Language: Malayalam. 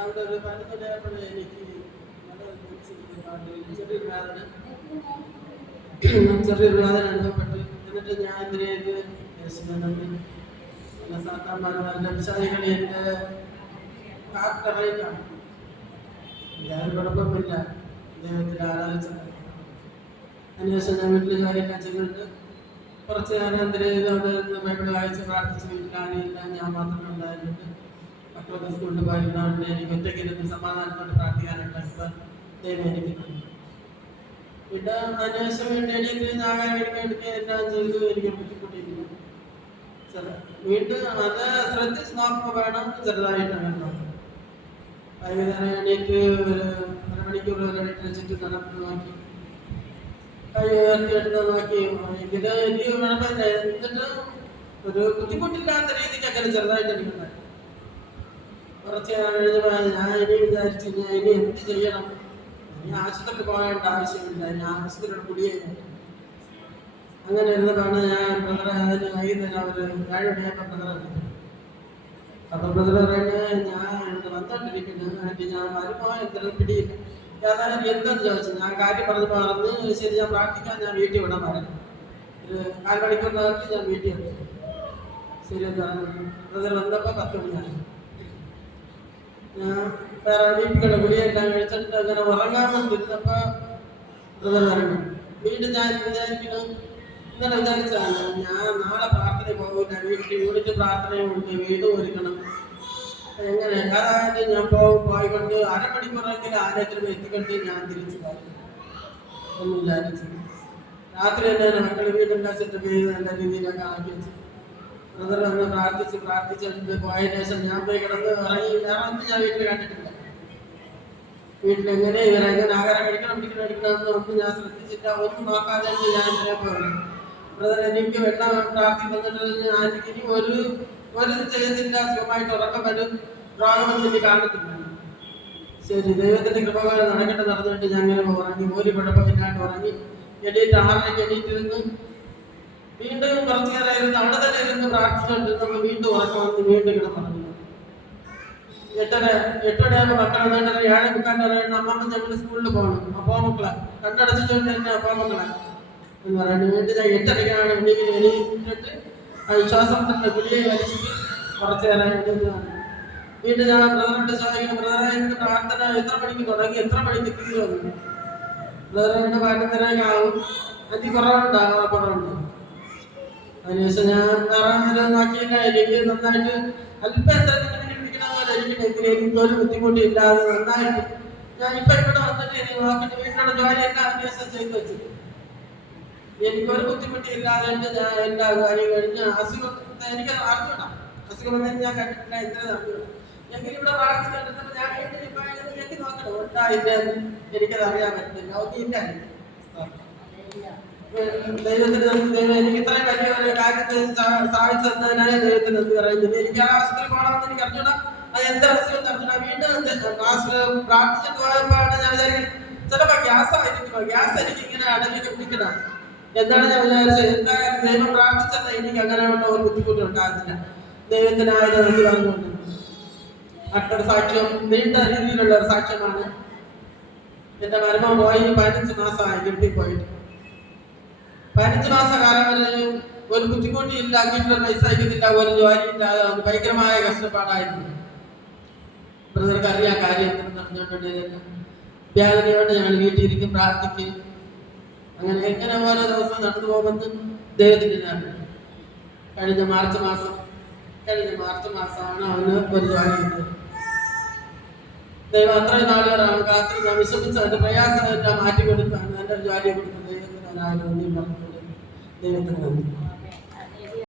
അവിടെ ചെറിയൊരു വേദന ചെറിയൊരു എന്നിട്ട് ഞാൻ നല്ല സാത്താന്മാരുടെ വിശാലികളി എന്റെ കാട്ടറയിലാണ് ഞാൻ കുഴപ്പമില്ല ദൈവത്തിൽ ആരാധിച്ചത് അതിനുശേഷം ഞാൻ വീട്ടിൽ കാര്യങ്ങൾ ചെയ്തിട്ട് കുറച്ച് ഞാൻ എന്തിനേതുകൊണ്ട് ബൈബിൾ വായിച്ച് പ്രാർത്ഥിച്ച് വീട്ടിലാണില്ല ഞാൻ മാത്രമേ ഉണ്ടായിരുന്നിട്ട് മക്കളൊക്കെ സ്കൂളിൽ പോയിരുന്നതുകൊണ്ട് എനിക്ക് ഒറ്റയ്ക്ക് ഇരുന്ന് സമാധാനത്തോടെ പ്രാർത്ഥിക്കാനുള്ള ദൈവം എനിക്ക് വീണ്ടും എടുക്കുക എടുക്കുക എല്ലാം ചെയ്തു എനിക്ക് ബുദ്ധിമുട്ടിയിരിക്കുന്നു വീണ്ടും അത് ശ്രദ്ധിച്ച് നോക്കുമ്പോൾ വേണം ചെറുതായിട്ട് അങ്ങനെ നോക്കാം വൈകുന്നേരം ഒരു ചുറ്റും നടന്നു നോക്കി. നോക്കി. എനിക്ക് എന്നിട്ട് ഒരു ബുദ്ധിമുട്ടില്ലാത്ത രീതിക്ക് അങ്ങനെ ചെറുതായിട്ട് എനിക്കുണ്ടായി കുറച്ച് ഞാൻ ഇനി വിചാരിച്ചു ഞാൻ ഇനി എന്ത് ചെയ്യണം? ഇനി ആശുപത്രിയിൽ പോകേണ്ട ആവശ്യമില്ല ഇനി ആശുപത്രിയുടെ അങ്ങനെ ഇരുന്നതാണ് ഞാൻ ബ്രദറെ അതിന് വൈകുന്നേരം ഒരു ഏഴ് മണിയായപ്പോൾ ബ്രദറെ വിളിച്ചു അപ്പൊ ബ്രദർ പറയുന്നത് ഞാൻ ഇവിടെ വന്നോണ്ടിരിക്കുന്നു എനിക്ക് ഞാൻ വരുമ്പോ എന്തെങ്കിലും പിടിയില്ല. ഏതായാലും എന്തെന്ന് ചോദിച്ചു ഞാൻ കാര്യം പറഞ്ഞു പറഞ്ഞ് ശരി ഞാൻ പ്രാർത്ഥിക്കാൻ ഞാൻ വീട്ടിൽ വിടാൻ പറഞ്ഞു. ഒരു കാൽ മണിക്കൂറിനകത്ത് ഞാൻ വീട്ടിൽ വന്നു ശരി എന്ന് പറഞ്ഞു. ബ്രദർ വന്നപ്പോ പത്ത് മണിയായി. വീട്ടിലുള്ള ഗുളിയെല്ലാം കഴിച്ചിട്ട് അങ്ങനെ ഉറങ്ങാമെന്ന് ഇരുന്നപ്പോ ബ്രദർ വീണ്ടും ഞാൻ വിചാരിക്കണം ഇന്നലെ വിചാരിച്ചാണ് ഞാൻ നാളെ പ്രാർത്ഥന പോകില്ല വീട്ടിൽ യൂണിറ്റ് പ്രാർത്ഥനയുണ്ട് വീട് ഒരുക്കണം. എങ്ങനെ? അതായത് ഞാൻ പോകും പോയിക്കൊണ്ട് അരമണിക്കൂറെങ്കിലും ആരോഗ്യം എത്തിക്കൊണ്ട് ഞാൻ തിരിച്ചു പോകും എന്ന് വിചാരിച്ചു രാത്രി തന്നെ മക്കൾ ചെയ്ത് നല്ല രീതിയിലൊക്കെ ആക്കി വെച്ചു ഒന്ന് പ്രാർത്ഥിച്ച് പ്രാർത്ഥിച്ചിട്ട് പോയതിനു ശേഷം ഞാൻ പോയി കിടന്ന് ഇറങ്ങി വേറെ ഒന്നും ഞാൻ വീട്ടിൽ കണ്ടിട്ടില്ല. വീട്ടിൽ എങ്ങനെ ഇവരെങ്ങനെ ആഹാരം കഴിക്കണം പിടിക്കണം എടുക്കണമെന്ന് ഒന്നും ഞാൻ ശ്രദ്ധിച്ചില്ല. ഒന്നും നോക്കാതെ ഞാൻ ഇവരെ പോകണം ബ്രദർ എനിക്ക് വെള്ളം പ്രാർത്ഥി തന്നിട്ട് ഞാൻ ഇനി ഒരു ഒരു ചെയ്തില്ല സുഖമായിട്ട് ഉറക്കം വരും. രോഗമൊന്നും എനിക്ക് കാണത്തില്ല. ശരി ദൈവത്തിന്റെ കൃപകാലം നടക്കട്ടെ നടന്നിട്ട് ഞാൻ ഇങ്ങനെ ഉറങ്ങി ഒരു കുഴപ്പമില്ലാണ്ട് ഉറങ്ങി. എണീറ്റ് ആറിലേക്ക് എണീറ്റിരുന്ന്. വീണ്ടും കുറച്ചു നേരം ഇരുന്ന് അവിടെ തന്നെ ഇരുന്ന് പ്രാർത്ഥിച്ചുകൊണ്ടിരുന്നപ്പോൾ വീണ്ടും ഉറക്കം വന്ന് വീണ്ടും കിടന്നു എട്ടര എട്ടരയാകുമ്പോൾ മക്കളെ എട്ടര ഏഴ് മുക്കാൽ പറയുന്നത് അമ്മമ്മ ഞങ്ങൾ സ്കൂളിൽ പോകണം. അപ്പോ മക്കളെ കണ്ണടച്ചുകൊണ്ട് തന്നെ അപ്പോ മക്കളെ എന്ന് പറയുന്നത് വീട്ടിൽ ഞാൻ എട്ടരയ്ക്കാണ് എണീറ്റ് എണീറ്റിട്ട് ആ വിശ്വാസത്തിന്റെ ഗുളിയെ വലിച്ചിട്ട് കുറച്ചു നേരം എണീറ്റതാണ് വീണ്ടും ഞാൻ ബ്രദറിന്റെ ചോദിക്കുന്നു ബ്രദറെ എനിക്ക് പ്രാർത്ഥന എത്ര മണിക്ക് തുടങ്ങി? എത്ര മണിക്ക് തീരു വന്നു ബ്രദറിന്റെ പതിനൊന്നര ആവും. അതി കുറവുണ്ടാകും കുറവുണ്ട് അതിനുശേഷം ഞാൻ വേറെ നോക്കിയില്ല എനിക്ക് നന്നായിട്ട് അല്പം എത്ര മിനിറ്റ് പോലെ ഇരിക്കണമെങ്കിൽ എനിക്ക് ഒരു ബുദ്ധിമുട്ടും ഇല്ലാതെ നന്നായിട്ട് ഞാൻ ഇപ്പൊ ഇവിടെ വന്നിട്ട് എനിക്ക് നോക്കിയിട്ട് വീട്ടിലുള്ള ജോലിയെല്ലാം അന്വേഷണം ചെയ്തു വെച്ചു. എനിക്കൊരു ബുദ്ധിമുട്ടും ഇല്ലാതെ ഞാൻ എല്ലാ കാര്യം കഴിഞ്ഞ് അസുഖം എനിക്ക് അറിഞ്ഞൂടാ. അസുഖം ഞാൻ കണ്ടിട്ടില്ല ഇത്ര അറിഞ്ഞൂടാ. എങ്കിലും ഇവിടെ പ്രാർത്ഥിച്ചിട്ട് ഞാൻ വീട്ടിൽ ഇപ്പൊ എനിക്ക് നോക്കണം. ഉണ്ടായില്ല എനിക്കത് അറിയാൻ പറ്റില്ല. ഒന്നും ദൈവത്തിന് വലിയ എനിക്ക് എന്താ അറിഞ്ഞൂടാ വീണ്ടും എന്താണ് ഞാൻ വിചാരിച്ചത് എന്തായാലും ദൈവം പ്രാർത്ഥിച്ചത് എനിക്ക് അങ്ങനെയുള്ള ഒരു ബുദ്ധിമുട്ട് ഉണ്ടാകുന്നില്ല ദൈവത്തിനായാലും എനിക്ക് അടുത്തൊരു സാക്ഷ്യം നീണ്ട രീതിയിലുള്ള ഒരു സാക്ഷ്യമാണ് എന്റെ മരുമ പോയി പതിനഞ്ച് മാസമായി ഗൾഫിൽ പോയിട്ട്. പതിനഞ്ച് ഒരു ബുദ്ധിമുട്ടി ഇല്ല വീട്ടിൽ പൈസ അയക്കുന്നില്ല ഒരു ജോലി ഇല്ലാതെ ഭയങ്കരമായ കഷ്ടപ്പാടായിരുന്നു. ബ്രദർക്ക് അറിയാം കാര്യം നടന്നുകൊണ്ടിരുന്ന വ്യാധനയോടെ ഞങ്ങൾ പ്രാർത്ഥിക്കും. അങ്ങനെ എങ്ങനെ ഓരോ ദിവസം നടന്നു പോകുമെന്ന് ദൈവത്തിന്റെ ഞാൻ കഴിഞ്ഞ മാർച്ച് മാസം കഴിഞ്ഞ മാർച്ച് മാസമാണ് അവന് ഒരു ജോലി ദൈവം അത്രയും നാളുകളാണ് കാത്തിരുന്ന്. വിശ്വസിച്ച് പ്രയാസം എല്ലാം മാറ്റി കൊടുത്താണ് എന്റെ ജോലിയെ കൊടുത്തത് ദൈവത്തിന് ഞാൻ പറഞ്ഞുകൊണ്ട് ദൈവത്തിന് നന്ദി